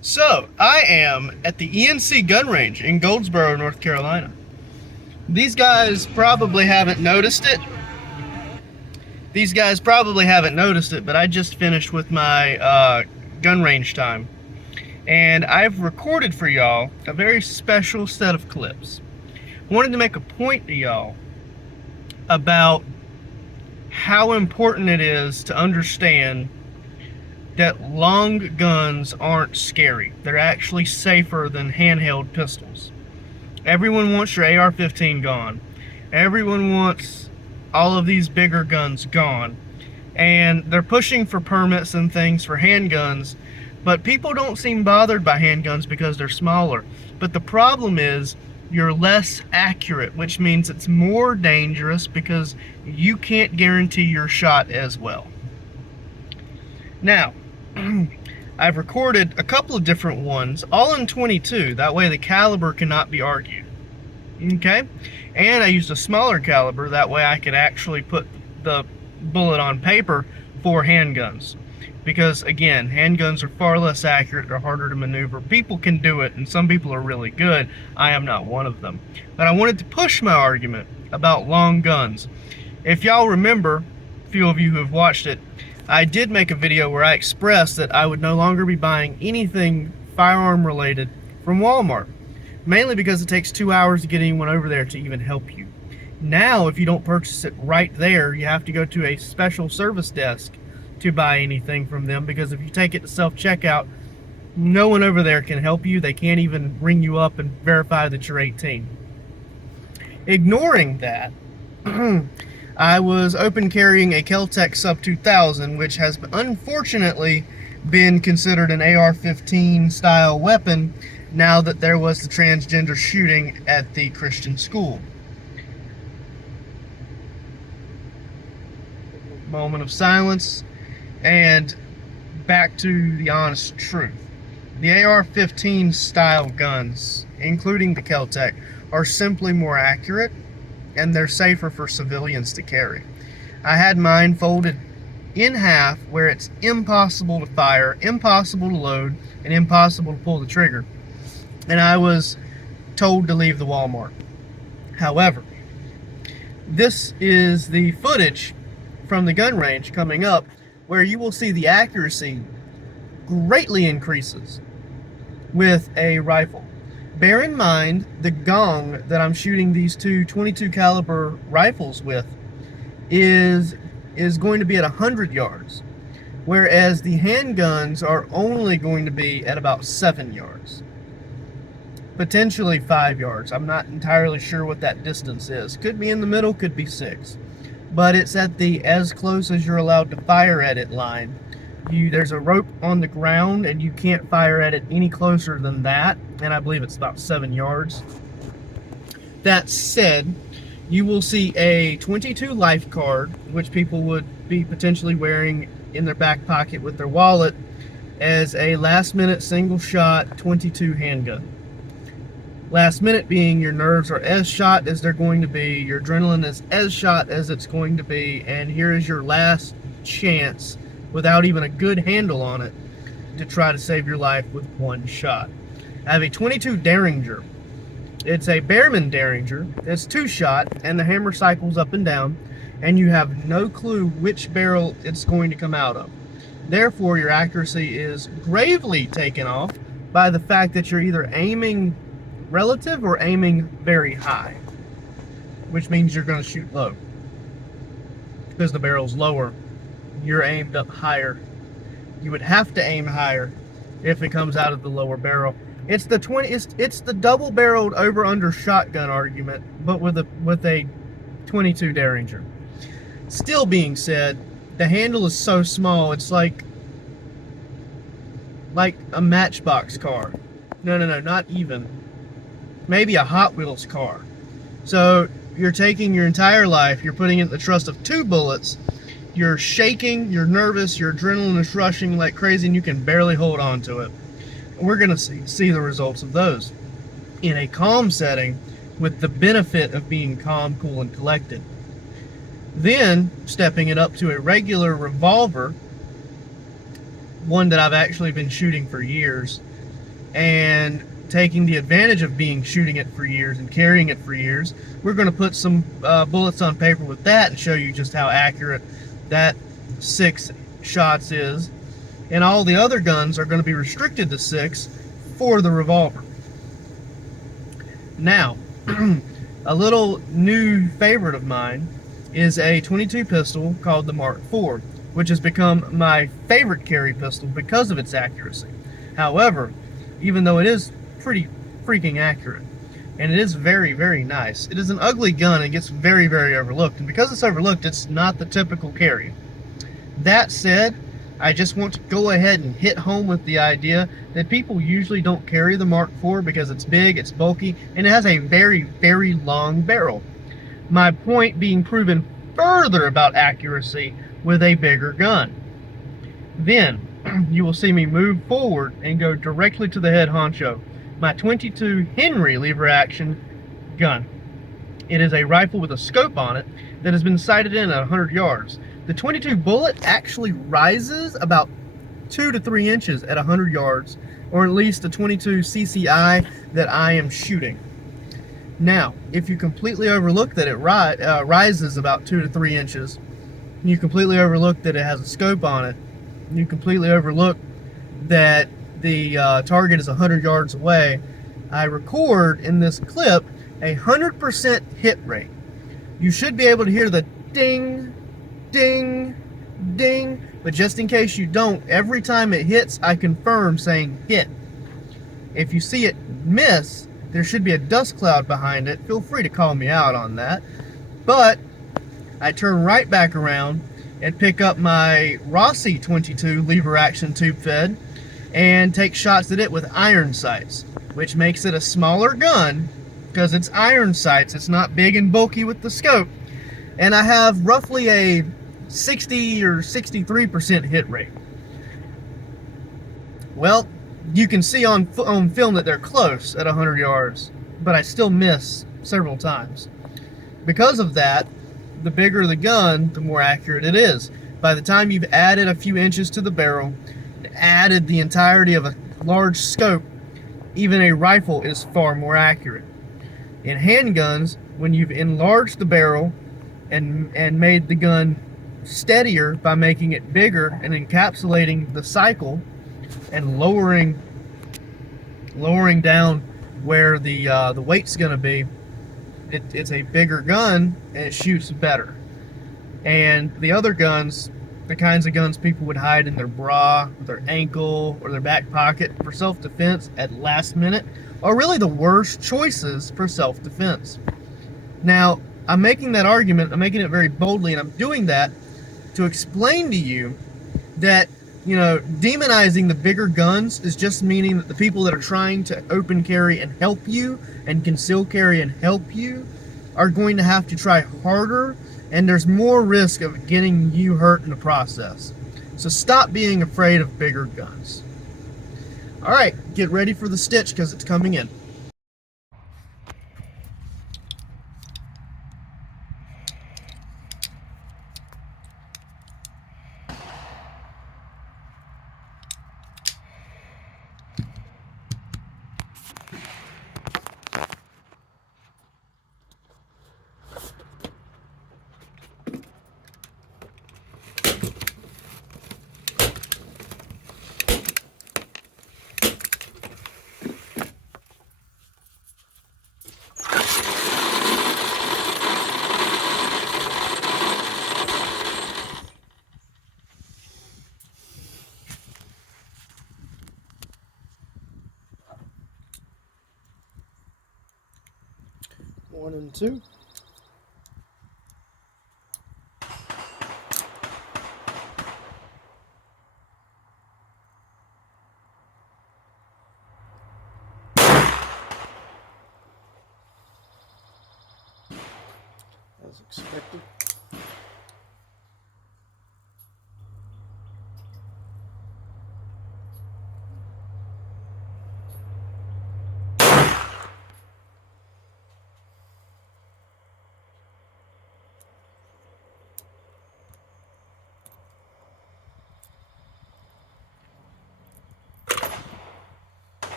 So, I am at the ENC gun range in Goldsboro, North Carolina. These guys probably haven't noticed it. But I just finished with my gun range time. And I've recorded for y'all a very special set of clips. I wanted to make a point to y'all about how important it is to understand that long guns aren't scary. They're actually safer than handheld pistols. Everyone wants your AR-15 gone. Everyone wants all of these bigger guns gone. And they're pushing for permits and things for handguns, but people don't seem bothered by handguns because they're smaller. But the problem is you're less accurate, which means it's more dangerous because you can't guarantee your shot as well. Now, I've recorded a couple of different ones, all in 22. That way the caliber cannot be argued. Okay? And I used a smaller caliber. That way I could actually put the bullet on paper for handguns. Because, again, handguns are far less accurate. They're harder to maneuver. People can do it, and some people are really good. I am not one of them. But I wanted to push my argument about long guns. If y'all remember, a few of you who have watched it, I did make a video where I expressed that I would no longer be buying anything firearm related from Walmart, mainly because it takes 2 hours to get anyone over there to even help you. Now, if you don't purchase it right there, you have to go to a special service desk to buy anything from them, because if you take it to self-checkout, no one over there can help you. They can't even ring you up and verify that you're 18. Ignoring that, I was open carrying a Kel-Tec Sub 2000, which has unfortunately been considered an AR-15 style weapon now that there was the transgender shooting at the Christian school. Moment of silence, and back to the honest truth. The AR-15 style guns, including the Kel-Tec, are simply more accurate, and they're safer for civilians to carry. I had mine folded in half where it's impossible to fire, impossible to load, and impossible to pull the trigger. And I was told to leave the Walmart. However, this is the footage from the gun range coming up where you will see the accuracy greatly increases with a rifle. Bear in mind, the gong that I'm shooting these two 22 caliber rifles with is going to be at 100 yards, whereas the handguns are only going to be at about 7 yards. Potentially 5 yards. I'm not entirely sure what that distance is. Could be in the middle, could be 6. But it's at the as close as you're allowed to fire at it line. There's a rope on the ground, and you can't fire at it any closer than that, and I believe it's about 7 yards. That said, you will see a 22 Lifecard, which people would be potentially wearing in their back pocket with their wallet, as a last-minute single-shot 22 handgun. Last minute being your nerves are as shot as they're going to be, your adrenaline is as shot as it's going to be, and here is your last chance, without even a good handle on it, to try to save your life with one shot. I have a 22 derringer. It's a Bearman derringer. It's 2-shot, and the hammer cycles up and down, and you have no clue which barrel it's going to come out of. Therefore, your accuracy is gravely taken off by the fact that you're either aiming relative or aiming very high, which means you're going to shoot low. Because the barrel's lower, you're aimed up higher. You would have to aim higher if it comes out of the lower barrel. It's the double-barreled over-under shotgun argument, but with a 22 derringer. Still being said, the handle is so small, it's like a Matchbox car. No, not even. Maybe a Hot Wheels car. So you're taking your entire life, you're putting it in the trust of 2 bullets, you're shaking, you're nervous, your adrenaline is rushing like crazy, and you can barely hold on to it. And we're going to see the results of those in a calm setting with the benefit of being calm, cool, and collected. Then, stepping it up to a regular revolver, one that I've actually been shooting for years, and taking the advantage of being shooting it for years and carrying it for years, we're going to put some bullets on paper with that and show you just how accurate that 6 shots is. And all the other guns are going to be restricted to 6 for the revolver. Now, a little new favorite of mine is a 22 pistol called the Mark IV, which has become my favorite carry pistol because of its accuracy. However, even though it is pretty freaking accurate, and it is very, very nice, it is an ugly gun and gets very, very overlooked. And because it's overlooked, it's not the typical carry. That said, I just want to go ahead and hit home with the idea that people usually don't carry the Mark IV because it's big, it's bulky, and it has a very, very long barrel. My point being proven further about accuracy with a bigger gun. Then, you will see me move forward and go directly to the head honcho, my 22 Henry lever action gun. It is a rifle with a scope on it that has been sighted in at 100 yards. The 22 bullet actually rises about 2 to 3 inches at 100 yards, or at least the 22 CCI that I am shooting. Now, if you completely overlook that it rises about 2 to 3 inches, you completely overlook that it has a scope on it, you completely overlook that the target is 100 yards away, I record in this clip a 100% hit rate. You should be able to hear the ding, ding, ding, but just in case you don't, every time it hits, I confirm saying hit. If you see it miss, there should be a dust cloud behind it. Feel free to call me out on that. But I turn right back around and pick up my Rossi 22 lever action tube fed and take shots at it with iron sights, which makes it a smaller gun because it's iron sights. It's not big and bulky with the scope. And I have roughly a 60 or 63% hit rate. Well, you can see on film that they're close at 100 yards, but I still miss several times. Because of that, the bigger the gun, the more accurate it is. By the time you've added a few inches to the barrel, added the entirety of a large scope, even a rifle is far more accurate. In handguns, when you've enlarged the barrel and made the gun steadier by making it bigger and encapsulating the cycle and lowering down where the weight's going to be, it's a bigger gun and it shoots better. And the other guns, the kinds of guns people would hide in their bra, their ankle, or their back pocket for self-defense at last minute, are really the worst choices for self-defense. Now, I'm making that argument, I'm making it very boldly, and I'm doing that to explain to you that, you know, demonizing the bigger guns is just meaning that the people that are trying to open carry and help you and conceal carry and help you are going to have to try harder, and there's more risk of getting you hurt in the process. So stop being afraid of bigger guns. Alright, get ready for the stitch because it's coming in. One and two. As expected.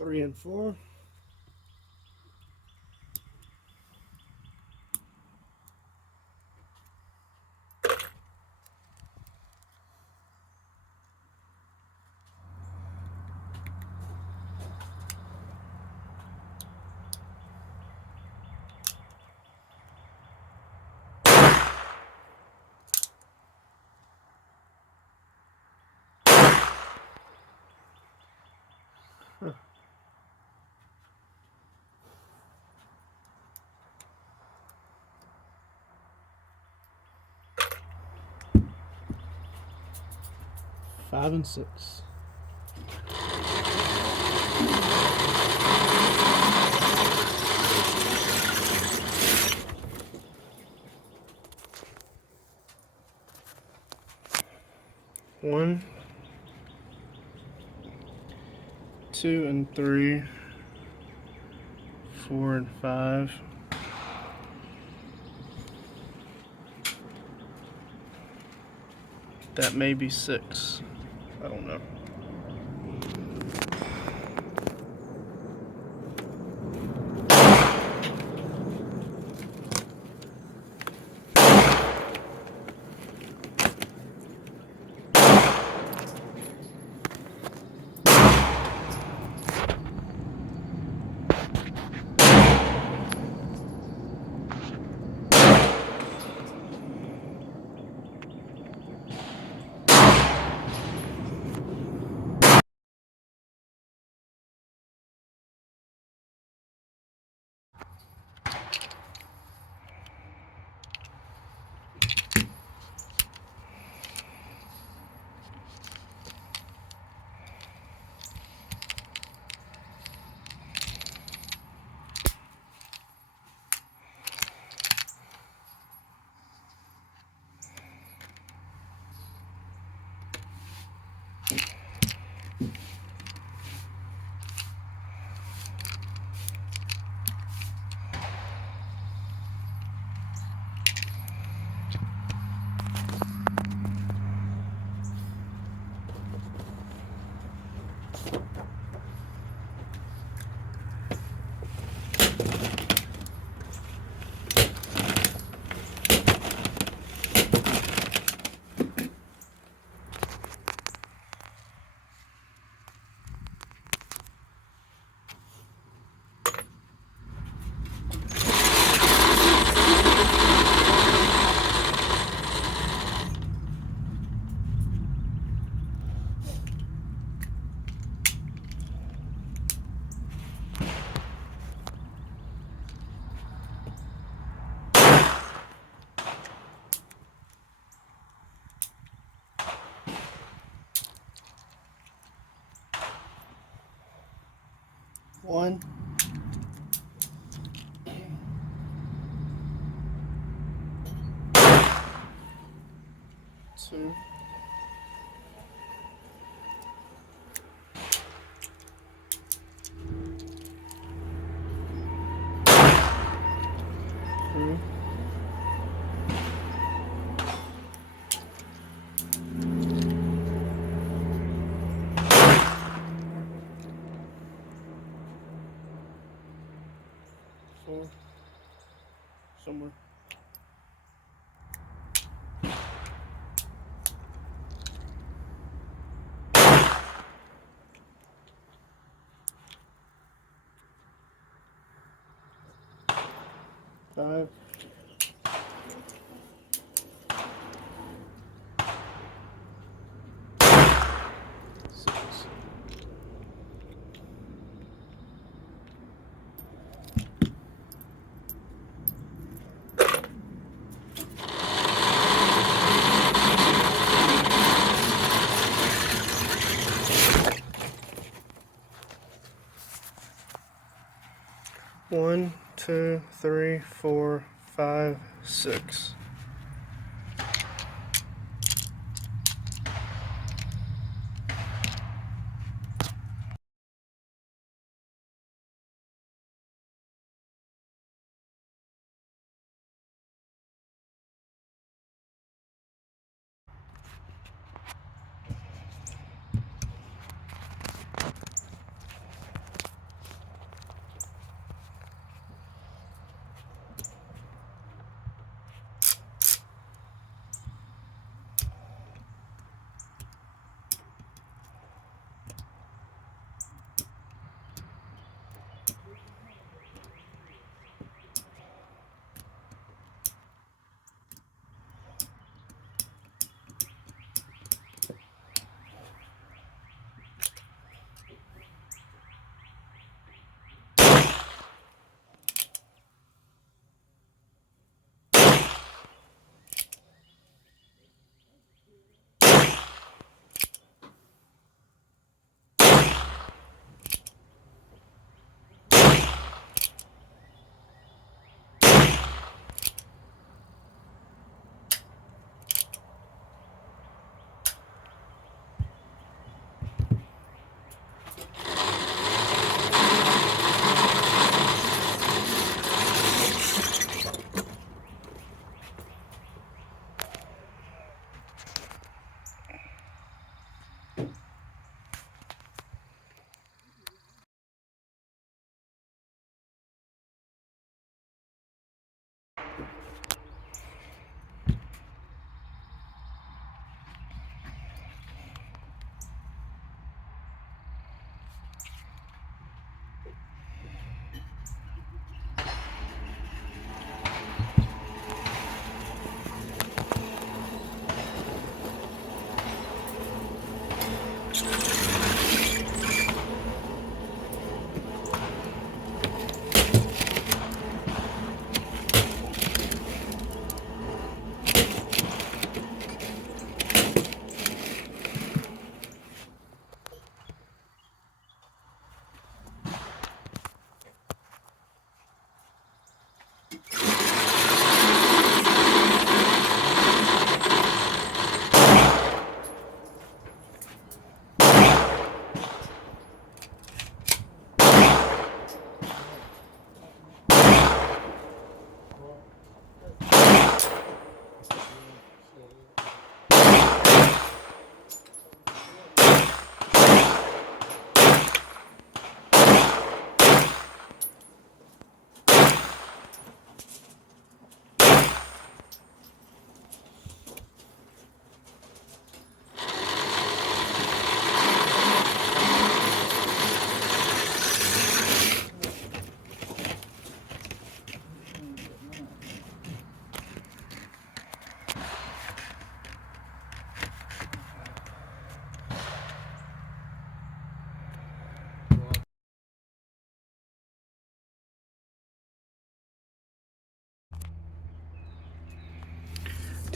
3 and 4. Huh. Five and 6. One, 2 and 3, 4 and 5. That may be 6. I don't know. One, 2, 3, 4, somewhere. 5, 6. One, 2, 3, 4, 5, 6.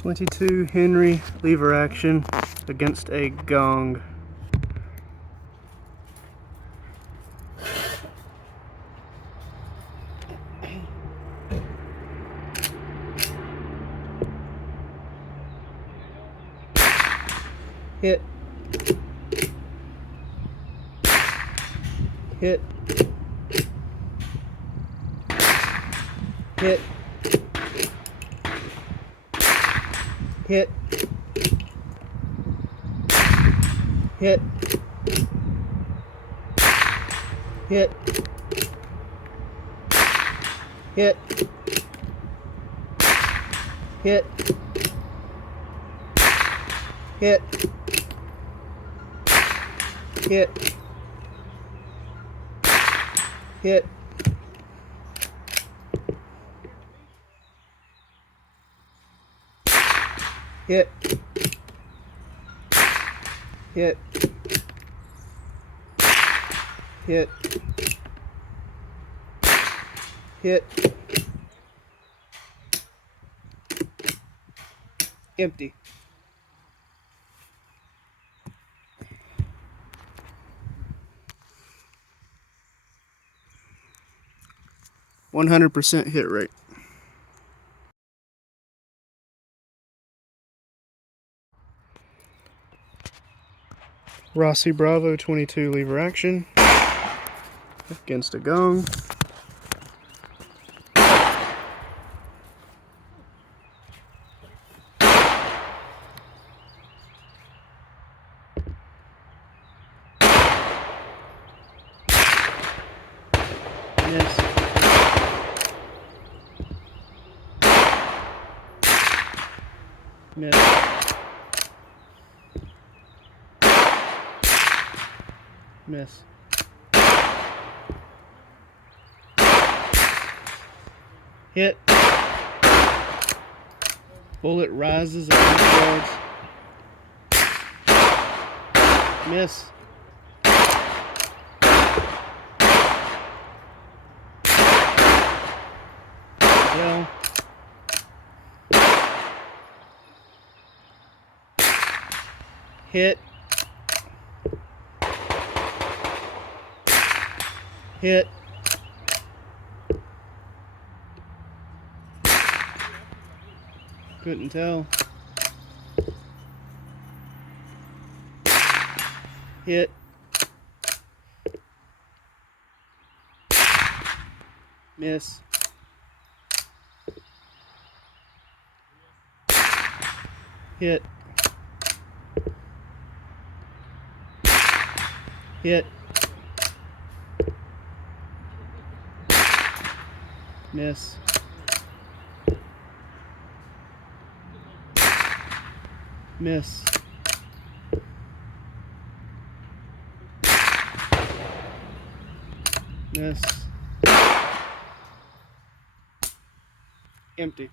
22 Henry lever action against a gong. Hit. Hit. Hit. Hit. Hit. Hit. Hit. Hit. Hit. Hit. Hit. Hit. Hit. Hit. Hit. Empty. %100 hit rate. Rossi Bravo 22 lever action against a gong. Miss. Miss. Miss. Hit. Bullet rises at 8 yards. Miss. Well. Hit. Hit. Couldn't tell. Hit. Miss. Hit. Hit. Miss. Miss. Miss. Empty.